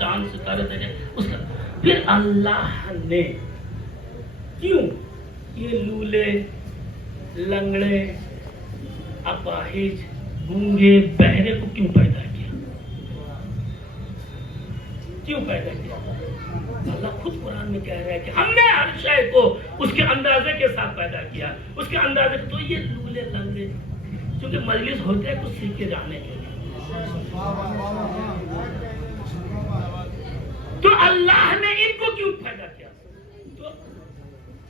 चांद सितारे देखे उसका। फिर अल्लाह ने क्यों ये लूले, लंगड़े, अपाहिज, गूंगे, बहरे को क्यों पैदा किया? क्यों पैदा किया? अल्लाह खुद कुरान में कह रहा है कि हमने हर शय को उसके अंदाजे के साथ पैदा किया, उसके अंदाजे। तो ये लूले, लंगड़े, क्योंकि मजलिस होते हैं कुछ सीख के जाने के लिए, तो अल्लाह ने इनको क्यों पैदा किया? तो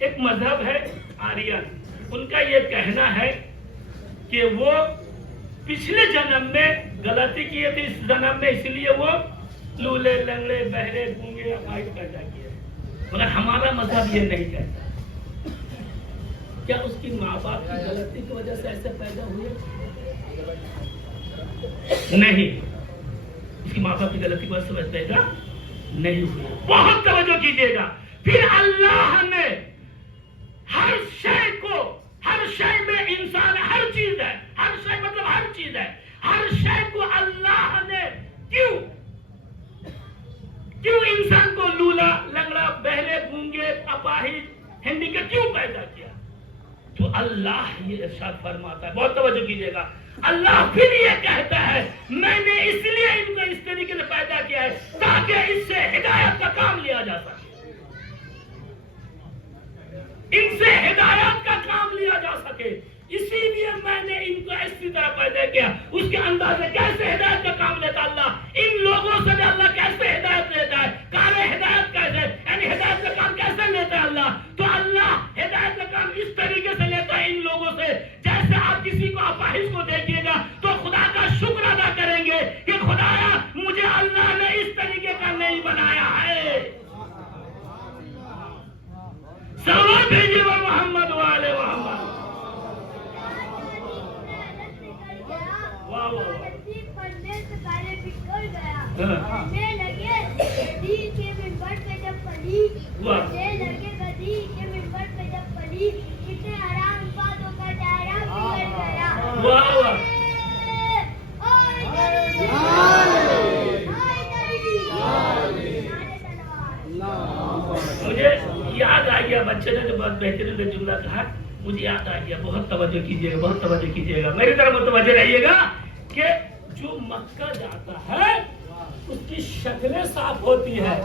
एक मजहब है आर्यन, उनका ये कहना है कि वो पिछले जन्म में गलती किए थे, इस जन्म में इसलिए वो लूले, लंगड़े, बहरे, गूंगे, अपाहिज पैदा किए। मगर हमारा मजहब ये नहीं कहता। क्या उसकी माँ बाप की गलती की वजह से ऐसे पैदा हुए? नहीं, उसकी माँ बाप की गलती की वजह से पैदा नहीं हुए। बहुत तवज्जो कीजिएगा। फिर अल्लाह ने हर शय को, हर शय में इंसान, हर चीज है, हर शय मतलब हर चीज है, हर शय को अल्लाह ने क्यों इंसान को लूला, लंगड़ा, बहरे, गूंगे, अपाहिज, हैंडीकैप क्यों पैदा किया? तो अल्लाह ये इरशाद फरमाता है, बहुत तवज्जो कीजिएगा। अल्लाह फिर ये कहता है मैंने इसलिए इनको इस तरीके से पैदा किया है ताकि इससे हिदायत का काम लिया जा सके, इनसे हिदायत का काम लिया जा सके। इसीलिए मैंने इनको इसी तरह पैदा किया। उसके अंदाजे कैसे हिदायत का काम लेता अल्लाह, इन लोगों से भी अल्लाह कैसे हिदायत लेता है, काले हिदायत कैसे, यानी हिदायत का काम कैसे लेता है अल्लाह? तो अल्लाह हिदायत का काम इस तरीके से लेता है इन लोगों से, जैसे आप किसी को अपाहिज को देखिएगा तो खुदा का शुक्र अदा करेंगे कि खुदाया मुझे अल्लाह ने इस तरीके का नहीं बनाया है। सलाम भेजिए मोहम्मद वाले मोहम्मद। मुझे याद आ गया, बच्चे ने जो बहुत बेहतरीन जुमला कहा, मुझे याद आ गया। बहुत तवज्जो कीजिएगा, बहुत तवज्जो कीजिएगा, मेरी तरफ मुतवज्जो रहिएगा कि जो मक्का जाता है उसकी शक्लें साफ होती है,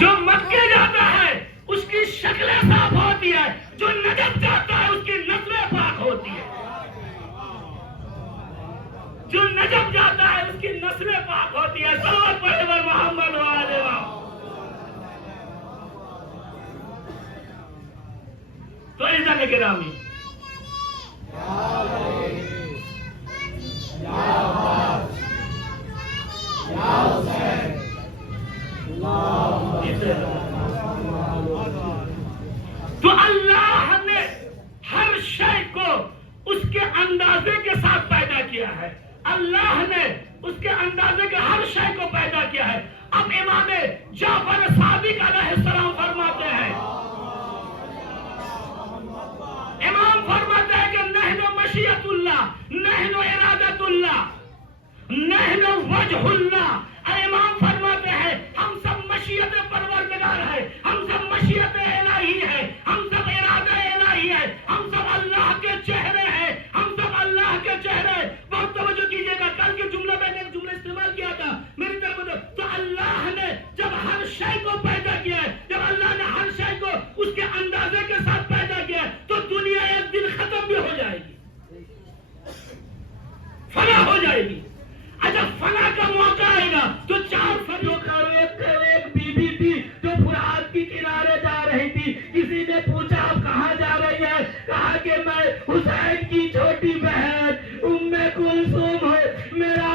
जो मक्के जाता है उसकी शक्लें साफ होती है, जो नजब जाता है उसकी नस्लें पाक होती है, जो नजब जाता है उसकी नस्लें पाक होती है। सल्लल्लाहु अलैहि मोहम्मद वाले तो ऐसा के गिरामी तो अल्लाह ने हर शय को उसके अंदाजे के साथ पैदा किया है। अल्लाह ने उसके अंदाजे के हर शय को पैदा किया है। अब इमाम जाफर सादिक अलैहिस्सलाम फरमाते हैं, इमाम फरमाते हैं कि नहनु मशीयतुल्लाह, नहनु इरादतुल्लाह, नहनु वजहुल्लाह। इमाम फरमाते हैं हम सब मशीयत परवरदिगार है, हम सब मशीयत इलाही है, हम सब इरादा इलाही है, हम सब अल्लाह के चेहरे हैं, हम सब अल्लाह के चेहरे। बहुत तवज्जो कीजिएगा, कल के जुमले में मैंने जुमला इस्तेमाल किया था, मेरी तरफ तो अल्लाह ने जब हर शय को पैदा किया है, जब अल्लाह ने हर शय को उसके अंदाजे के साथ पैदा किया है, तो दुनिया एक दिन खत्म भी हो जाएगी, फना हो जाएगी। अच्छा, फना का मौका आएगा तो चार फरियों का एक बीबी थी जो फुरात के किनारे जा रही थी। किसी ने पूछा आप कहाँ जा रही है? कहा कि मैं हुसैन की छोटी बहन उम्मे कुलसूम हूँ। मेरा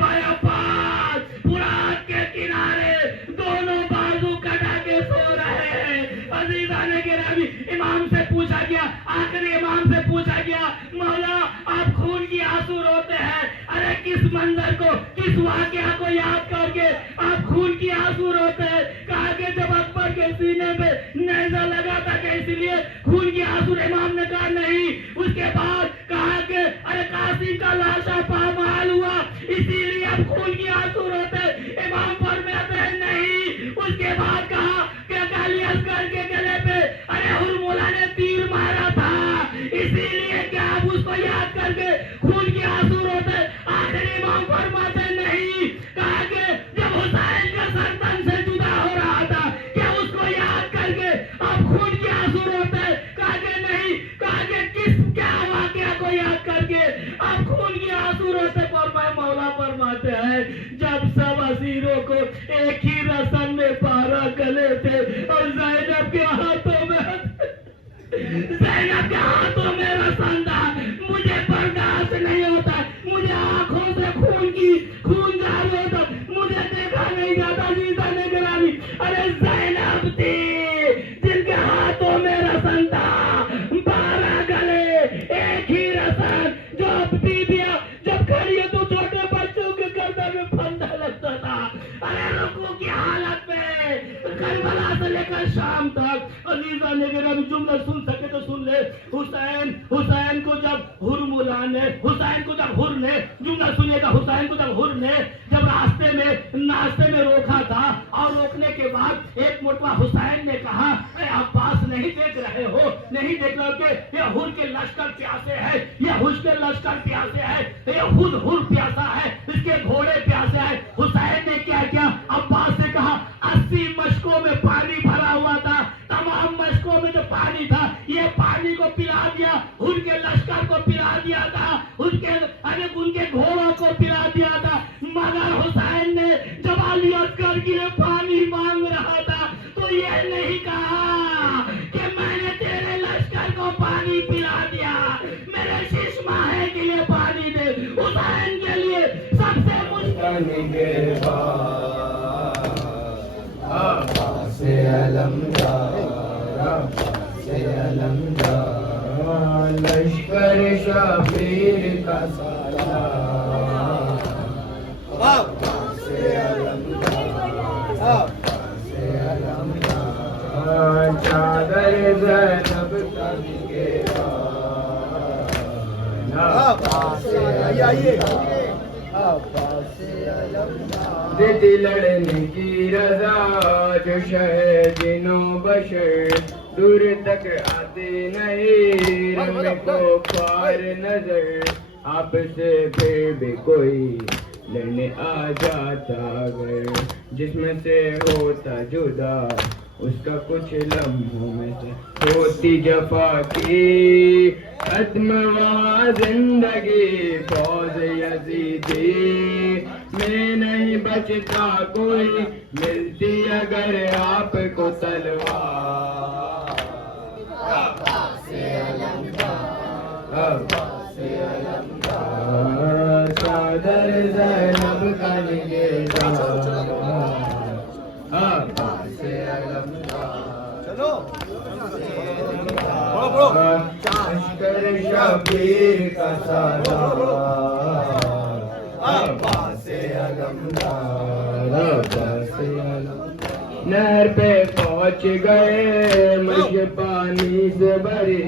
भाई अब्बास फुरात के किनारे दोनों बाजू कटा के सो रहे हैं। अजीजाने गिरामी, इमाम से पूछा गया, आखिरी इमाम से पूछा गया, मौला आप खून की आंसू रोते हैं, अरे किस मंजर को, किस वाकया को याद करके आप खून की आंसू रोते हैं? कहा कि जब अकबर के सीने पे नेज़ा लगा था कि इसलिए खून की आंसू। इमाम ने कहा नहीं। उसके बाद कहा कि अरे कासिम का लाशा पामाल हुआ, इसी فرماتے نہیں. کہا کہ جب حسین کا سر تن سے جدا ہو رہا تھا کیا اس کو یاد کر کے اب خون کے آنسو روتے ہیں؟ کہا کہ نہیں. کہا کہ کیا واقعہ کو یاد کر کے اب خون کے آنسو روتے؟ فرمایا مولا فرماتے ہیں جب سب اسیروں کو ایک ہی رسن میں پارا گلے تھے اور زینب کے ہاتھوں میں رسن تھا، مجھے برداشت نہیں ہوتا، مجھے آنکھوں سے خون جاری ہوتا، مجھے دیکھا نہیں جاتا. جیتا نگرانی ارے زینب تھی جن کے ہاتھوں میں رسن تھا، 12 گلے ایک ہی رسن. جو بیویاں جب کھڑی ہے تو چھوٹے بچوں کے گردن میں پھندا لگتا تھا. ارے رکوع کی حالت میں کربلا سے لے کر شام تک. علیزہ نگرانی جملہ سن سکے تو سن لے. حسین کو جب ہر نے جملہ سنیے گا. حسین کو جب ہر نے جب ناستے میں روکا تھا اور روکنے کے بعد ایک مرتبہ حسین نے کہا اے عباس نہیں دیکھ رہے ہو کہ یہ ہر کے لشکر پیاسے ہیں، یہ حج کے لشکر پیاسے ہیں، یہ خود ہر پیاسا ہے، اس کے گھوڑے پیاسے ہیں. حسین نے کیا عباس سے کہا 80 مشکوں میں پانی بھرا ہوا تھا، تمام مشکوں میں جو پانی تھا یہ پانی کو پلا دیا، ان کے لشکر کو پلا دیا تھا، ان کے گھوڑوں کو پلا دیا تھا. مگر حسین نے جب علی اصغر کے لیے پانی مانگ رہا تھا تو یہ نہیں کہا کہ میں نے تیرے لشکر کو پانی پلا دیا، میرے شش ماہے کے لیے پانی دے. حسین کے لیے سب سے مشکل لشکر شبیر کا چادر زینب دیتی لڑنے کی رضا جو شہ جنوں بشر دور تک آتے نہیں، رم کو پار نظر آپ سے پھر بھی کوئی لڑنے آ جاتا، اگر جسم سے ہوتا جدا اس کا کچھ لمحوں میں سے ہوتی جفا کی ختم وہاں زندگی. فوج یزیدی میں نہیں بچتا کوئی، ملتی اگر آپ کو تلوار. چادر زینب کا نگہدار لشکر شبیر کا سالار عباس علمدار. نہر پہ پہنچ گئے مشک پانی سے بھری،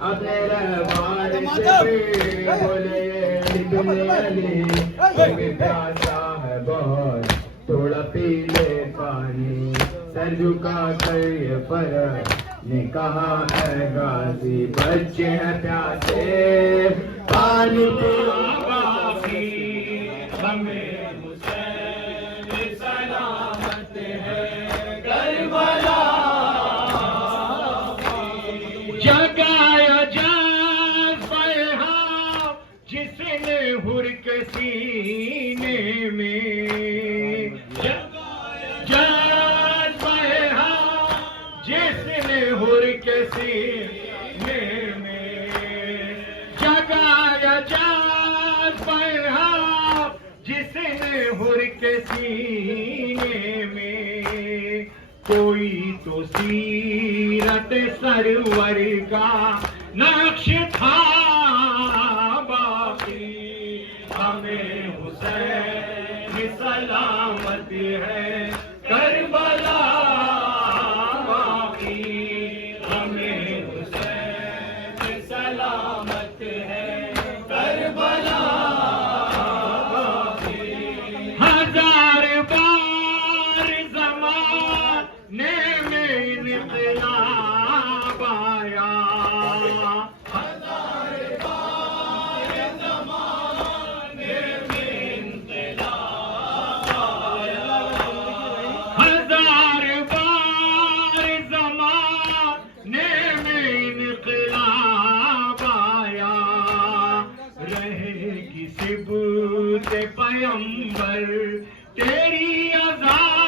اپنے رہوار سے بولے ابن علی بھی پیاسا ہے بہت، تھوڑا پی لے پانی. سر جھکا کر یہ فرق نے کہا اے غازی بچے ہیں پیاسے، پانی پیو کافی ہمیں حسین سلامت ہے کربلا. جگایا جذبہ جس نے ہر کے سینے میں، جذبہ جس نے ہر کے سینے میں، جگایا جذبہ جس نے ہر کے سینے میں. کوئی تو سیرت سرور کا نقش تھا باقی، ہمیں حسین سلامت ہے کربلا باقی، ہمیں حسین سلامت ہے کربلا باقی. ہزار بار زمانے میں انقلاب آیا، ہزار بار زمانے میں درود پیمبر تیری اذان